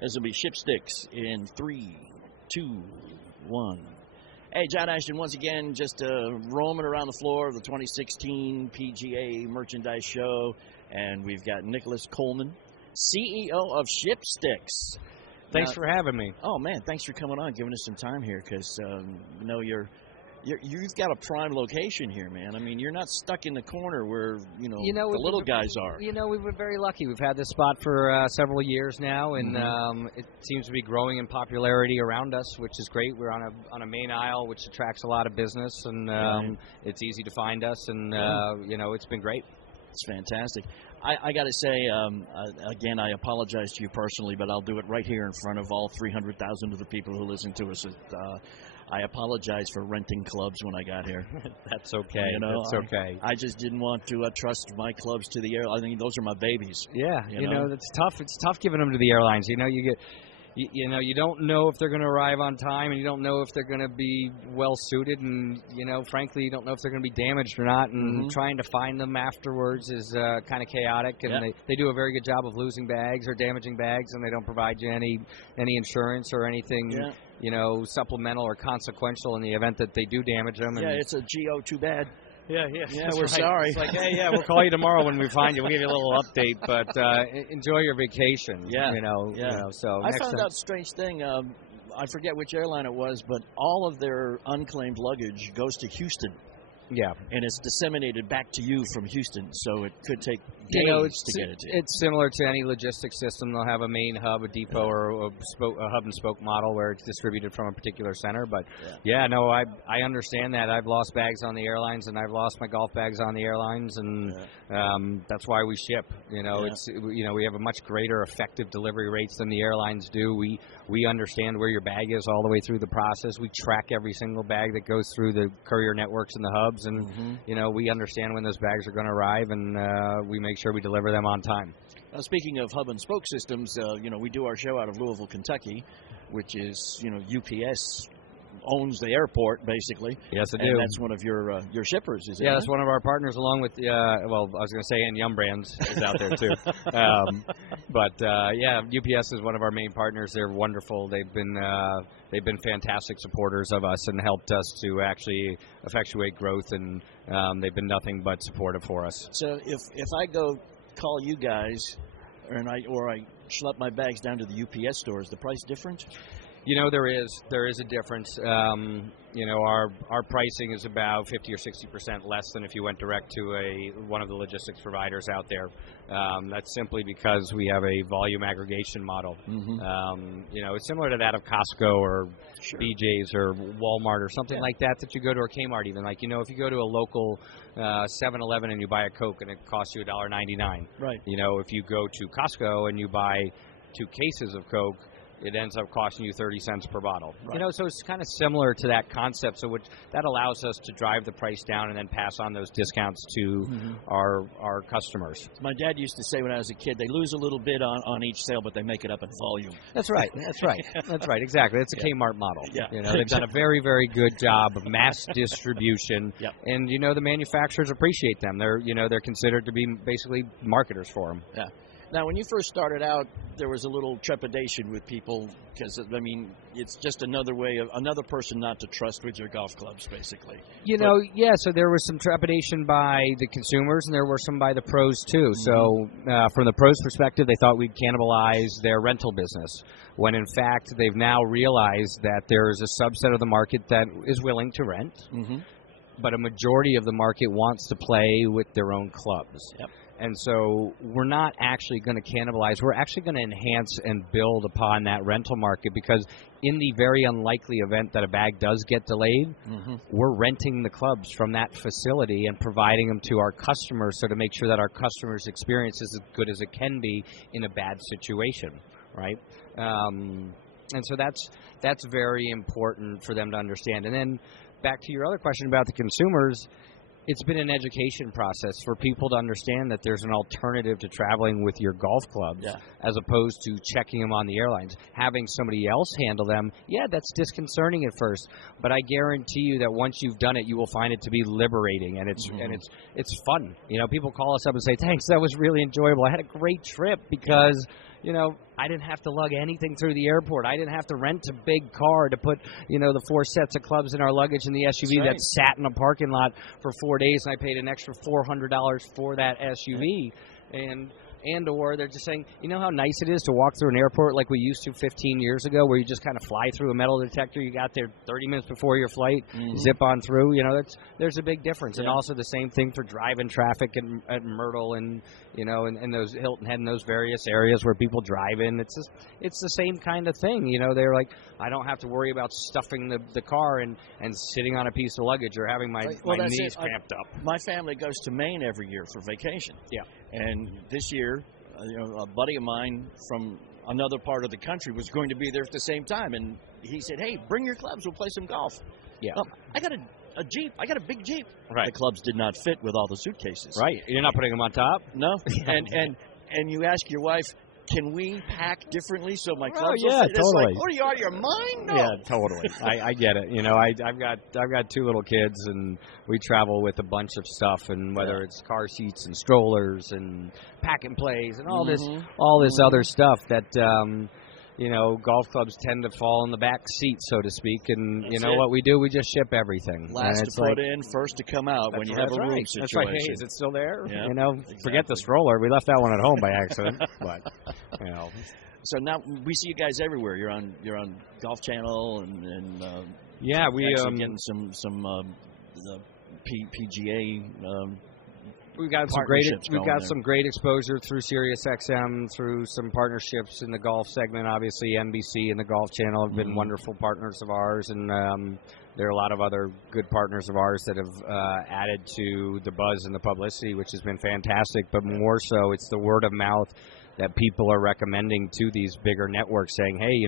This will be Shipsticks in 3, 2, 1. Hey, John Ashton, once again, just roaming around the floor of the 2016 PGA Merchandise Show, and we've got Nicholas Coleman, CEO of Shipsticks. Thanks for having me. Oh, man, thanks for coming on, giving us some time here, because, you've got a prime location here, man. I mean, you're not stuck in the corner where, the little guys are. We've been very lucky. We've had this spot for several years now, and it seems to be growing in popularity around us, which is great. We're on a main aisle, which attracts a lot of business, and it's easy to find us, and, it's been great. It's fantastic. I got to say, again, I apologize to you personally, but I'll do it right here in front of all 300,000 of the people who listen to us. I apologize for renting clubs when I got here. That's okay. That's okay. I just didn't want to trust my clubs to the airline. I think those are my babies. Yeah, that's tough. It's tough giving them to the airlines. You don't know if they're going to arrive on time, and you don't know if they're going to be well suited, and frankly, you don't know if they're going to be damaged or not. And trying to find them afterwards is kind of chaotic. And they do a very good job of losing bags or damaging bags, and they don't provide you any insurance or anything. Yeah. Supplemental or consequential in the event that they do damage them. And it's a GO, too bad. Yeah, we're sorry. It's like, hey, we'll call you tomorrow when we find you. We'll give you a little update, but enjoy your vacation. So I found out a strange thing. I forget which airline it was, but all of their unclaimed luggage goes to Houston. Yeah. And it's disseminated back to you from Houston, so it could take days to get it to you. It's similar to any logistics system. They'll have a main hub, a depot, or a hub-and-spoke model where it's distributed from a particular center. But, I understand that. I've lost bags on the airlines, and I've lost my golf bags on the airlines, and that's why we ship. We have a much greater effective delivery rates than the airlines do. We understand where your bag is all the way through the process. We track every single bag that goes through the courier networks and the hubs. And, we understand when those bags are going to arrive, and we make sure we deliver them on time. Speaking of hub and spoke systems, we do our show out of Louisville, Kentucky, which is, UPS owns the airport, basically. Yes, I do. And that's one of your shippers, is it? Yeah, that's one of our partners, along with, I was going to say, and Yum Brands is out there, too. UPS is one of our main partners. They're wonderful. They've been fantastic supporters of us and helped us to actually effectuate growth, and they've been nothing but supportive for us. So if I go call you guys, or I schlep my bags down to the UPS store, is the price different? There is a difference. Our pricing is about 50 or 60% less than if you went direct to one of the logistics providers out there. That's simply because we have a volume aggregation model. It's similar to that of Costco or BJ's or Walmart or something like that you go to, or Kmart even. Like, if you go to a local 7-Eleven and you buy a Coke and it costs you $1.99. Right. If you go to Costco and you buy 2 cases of Coke, it ends up costing you 30 cents per bottle. Right. So it's kind of similar to that concept. So that allows us to drive the price down and then pass on those discounts to our customers. My dad used to say when I was a kid, they lose a little bit on each sale, but they make it up in volume. That's right. Exactly. It's a Kmart model. Yeah. They've done a very, very good job of mass distribution. Yep. And the manufacturers appreciate them. They're considered to be basically marketers for them. Yeah. Now, when you first started out, there was a little trepidation with people because, it's just another person not to trust with your golf clubs, basically. So there was some trepidation by the consumers, and there were some by the pros, too. So from the pros' perspective, they thought we'd cannibalize their rental business, when in fact they've now realized that there is a subset of the market that is willing to rent, but a majority of the market wants to play with their own clubs. Yep. And so we're not actually going to cannibalize. We're actually going to enhance and build upon that rental market, because in the very unlikely event that a bag does get delayed, we're renting the clubs from that facility and providing them to our customers, so to make sure that our customers' experience is as good as it can be in a bad situation, right? And so that's very important for them to understand. And then back to your other question about the consumers, it's been an education process for people to understand that there's an alternative to traveling with your golf clubs as opposed to checking them on the airlines. Having somebody else handle them, that's disconcerting at first, but I guarantee you that once you've done it, you will find it to be liberating, and it's fun. People call us up and say, "Thanks, that was really enjoyable. I had a great trip because I didn't have to lug anything through the airport. I didn't have to rent a big car to put, the 4 sets of clubs in our luggage in the SUV that sat in a parking lot for 4 days, and I paid an extra $400 for that SUV. Or they're just saying, how nice it is to walk through an airport like we used to 15 years ago, where you just kind of fly through a metal detector. You got there 30 minutes before your flight, zip on through. There's a big difference. Yeah. And also the same thing for driving traffic at Myrtle and those Hilton Head and those various areas where people drive in. It's the same kind of thing. They're like, I don't have to worry about stuffing the car and sitting on a piece of luggage or having my knees cramped up. My family goes to Maine every year for vacation. Yeah. And this year, a buddy of mine from another part of the country was going to be there at the same time, and he said, "Hey, bring your clubs. We'll play some golf." Yeah. I got a Jeep. I got a big Jeep. Right. The clubs did not fit with all the suitcases. Right. You're not putting them on top? No. And you ask your wife, can we pack differently so my clubs will fit? Totally. It's like, what are you out of your mind? No. Yeah, totally. I get it. I've got 2 little kids, and we travel with a bunch of stuff, and whether it's car seats and strollers and pack and plays and all this other stuff that golf clubs tend to fall in the back seat, so to speak. And what we do, we just ship everything. Last to put in, first to come out when you have a room situation. That's right. Hey, is it still there? Yeah, exactly. Forget the stroller. We left that one at home by accident. But So now we see you guys everywhere. You're on Golf Channel and we getting some the PGA. We've got some great exposure through SiriusXM, through some partnerships in the golf segment. Obviously, NBC and the Golf Channel have been wonderful partners of ours, and there are a lot of other good partners of ours that have added to the buzz and the publicity, which has been fantastic. But more so, it's the word of mouth that people are recommending to these bigger networks, saying, hey,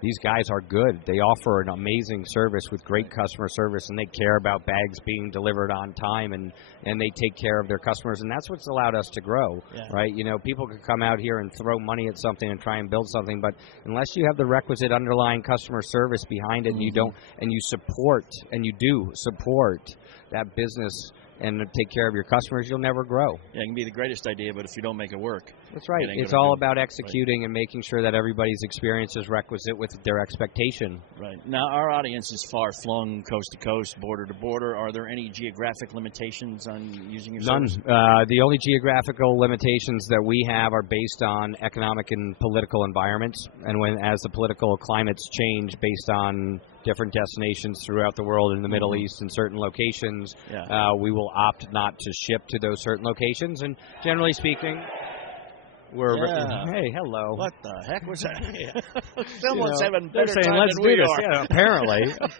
these guys are good. They offer an amazing service with great customer service, and they care about bags being delivered on time, and they take care of their customers, and that's what's allowed us to grow, right? People could come out here and throw money at something and try and build something, but unless you have the requisite underlying customer service behind it, and you do support that business and take care of your customers, you'll never grow. Yeah, it can be the greatest idea, but if you don't make it work. That's right. It's all about executing and making sure that everybody's experience is requisite with their expectation. Right. Now, our audience is far-flung, coast to coast, border to border. Are there any geographic limitations on using your service? None. The only geographical limitations that we have are based on economic and political environments, and as the political climates change based on different destinations throughout the world in the Middle East and certain locations, we will opt not to ship to those certain locations. And generally speaking, hey, hello. What the heck was that? Someone's having better saying, time let's than do we this. are. Yeah,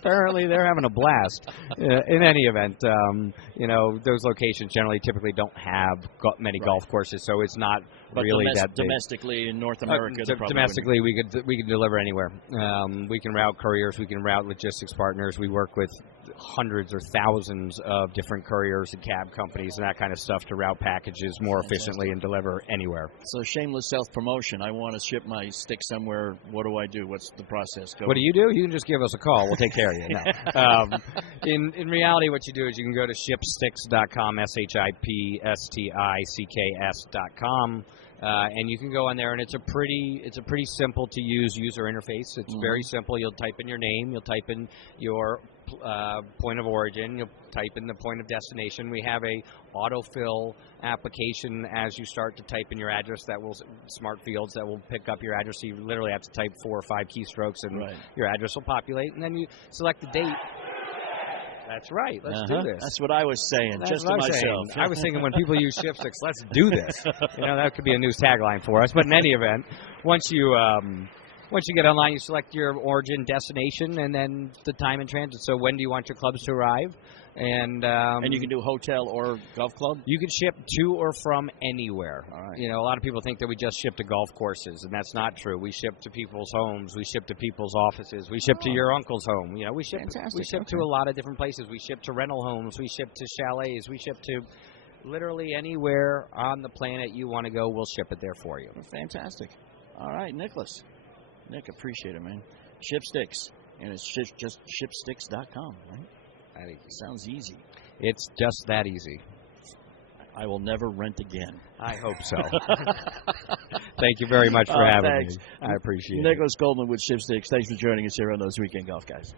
apparently they're having a blast. In any event, those locations typically don't have many golf courses, so it's not really that big. Domestically in North America, domestically we could deliver anywhere. We can route couriers, we can route logistics partners. We work with hundreds or thousands of different couriers and cab companies and that kind of stuff to route packages more efficiently and deliver anywhere. So shameless self-promotion. I want to ship my stick somewhere. What do I do? What's the process? What do? You can just give us a call. We'll take care of you. No. In reality, what you do is you can go to shipsticks.com, shipsticks.com. And you can go on there, and it's a pretty simple to use user interface. It's very simple. You'll type in your name, you'll type in your point of origin, you'll type in the point of destination. We have a autofill application as you start to type in your address smart fields that will pick up your address. So you literally have to type 4 or 5 keystrokes, and your address will populate. And then you select the date. That's right. Let's do this. That's what I was saying, just to myself. I was thinking when people use Shipsticks, let's do this. That could be a new tagline for us. But in any event, once you get online, you select your origin, destination, and then the time in transit. So when do you want your clubs to arrive? And you can do hotel or golf club? You can ship to or from anywhere. All right. A lot of people think that we just ship to golf courses, and that's not true. We ship to people's homes. We ship to people's offices. We ship to your uncle's home. We ship to a lot of different places. We ship to rental homes. We ship to chalets. We ship to literally anywhere on the planet you want to go, we'll ship it there for you. Fantastic. All right, Nick, appreciate it, man. Shipsticks, and it's just shipsticks.com, right? It sounds easy. It's just that easy. I will never rent again. I hope so. Thank you very much for having thanks. me. I appreciate it. Nicholas Goldman with Shipsticks. Thanks for joining us here on those Weekend Golf Guys.